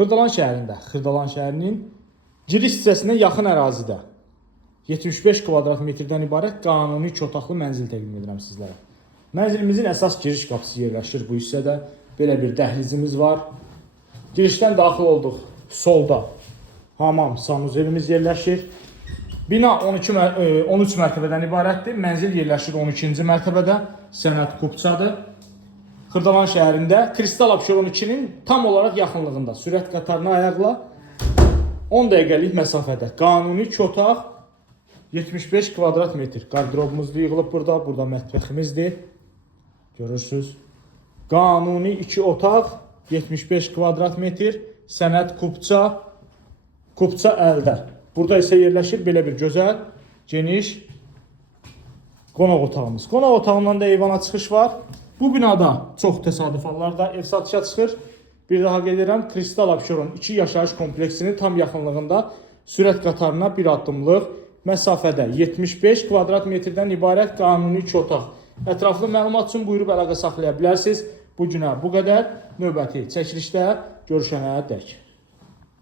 Xırdalan şəhərində, Xırdalan şəhərinin giriş hissəsinə yaxın ərazidə 75 kvadrat metrdən ibarət qanuni 2 otaqlı mənzil təqdim edirəm sizlərə. Mənzilimizin əsas giriş qapısı yerləşir bu hissədə. Belə bir dəhlizimiz var. Girişdən daxil olduq. Solda hamam, sanuzelimiz yerləşir. Bina 13 mərtəbədən ibarətdir. Mənzil yerləşir 12-ci mərtəbədə. Sənəd Kupçadır. Xırdalan şəhərində Kristal Abşeron 2-nin tam olaraq yaxınlığında. Sürət qatarına ayaqla 10 dəqiqəlik məsafədə. Qanuni 2 otaq 75 kvadrat metr. Qardırobumuz yığılıb burada. Burada mətbəximizdir. Görürsünüz. Qanuni 2 otaq 75 kvadrat metr. Sənəd Kupça əldə. Burada isə yerləşir belə bir gözəl, geniş qonaq otağımız. Qonaq otağından da eyvana çıxış var. Bu binada çox təsadüf hallarda ev satışa çıxır. Bir daha qeyd edirəm, Kristal Abşeron 2 yaşayış kompleksinin tam yaxınlığında sürət qatarına bir addımlıq məsafədə 75 kvadrat metrdən ibarət qanuni 2 otaq. Ətraflı məlumat üçün buyurub əlaqə saxlaya bilərsiniz. Bu günə bu qədər. Növbəti çəkilişdə görüşənə dək.